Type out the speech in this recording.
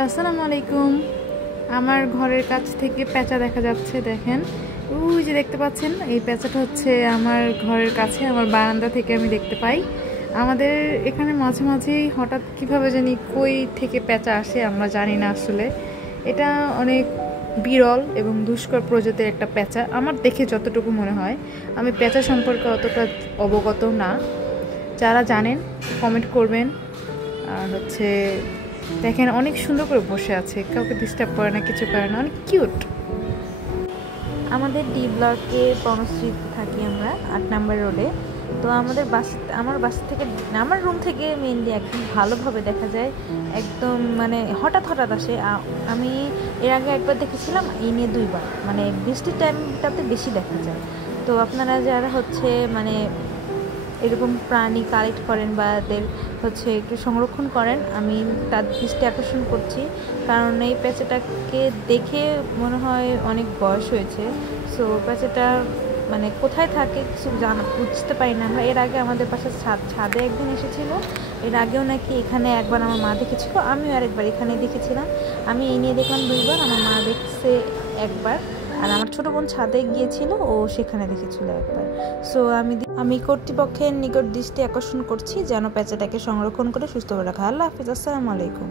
আসসালামু আলাইকুম। আমার ঘরের কাছ থেকে পেঁচা দেখা যাচ্ছে, দেখেন ওই যে দেখতে পাচ্ছেন, এই পেঁচাটা হচ্ছে আমার ঘরের কাছে, আমার বারান্দা থেকে আমি দেখতে পাই। আমাদের এখানে মাঝে মাঝেই হঠাৎ কিভাবে জানি কই থেকে পেঁচা আসে আমরা জানি না আসলে। এটা অনেক বিরল এবং দুষ্কর প্রজাতির একটা পেঁচা আমার দেখে যতটুকু মনে হয়। আমি পেঁচা সম্পর্কে অতটা অবগত না, যারা জানেন কমেন্ট করবেন। আর হচ্ছে দেখেন অনেক সুন্দর করে বসে আছে, কাউকে ডিস্টার্ব করে না, কিছু করে না, অনেক কিউট। আমাদের ডি ব্লকে বনশ্রীতে থাকি আমরা, 8 নম্বর রোডে। তো আমার বাসা থেকে, আমার রুম থেকে মেইনলি একদম ভালোভাবে দেখা যায়, একদম মানে হঠাৎ হঠাৎ আসে। আমি এর আগে একবার দেখেছিলাম, এই নিয়ে 2বার, মানে বৃষ্টির টাইমটাতে বেশি দেখা যায়। তো আপনারা যারা হচ্ছে মানে এরকম প্রাণী কালেক্ট করেন বা এদের হচ্ছে একটু সংরক্ষণ করেন, আমি তার দৃষ্টি আকর্ষণ করছি, কারণ এই পেঁচাটাকে দেখে মনে হয় অনেক বয়স হয়েছে। সো পেঁচাটা মানে কোথায় থাকে কিছু বুঝতে পারি না আমরা। এর আগে আমাদের পাশে ছাদে একদিন এসেছিল, এর আগেও নাকি এখানে একবার আমার মা দেখেছিল, আমিও আরেকবার এখানে দেখেছিলাম। আমি এই নিয়ে দেখলাম 2বার, আমার মা দেখছে একবার, আর আমার ছোটো বোন ছাদে গিয়েছিল, ও সেখানে দেখেছিল একবার। সো আমি কর্তৃপক্ষের নিকট দৃষ্টি আকর্ষণ করছি যেন পেঁচাটাকে সংরক্ষণ করে সুস্থ করে রাখা। আল্লাহ হাফিজ, আসসালামু আলাইকুম।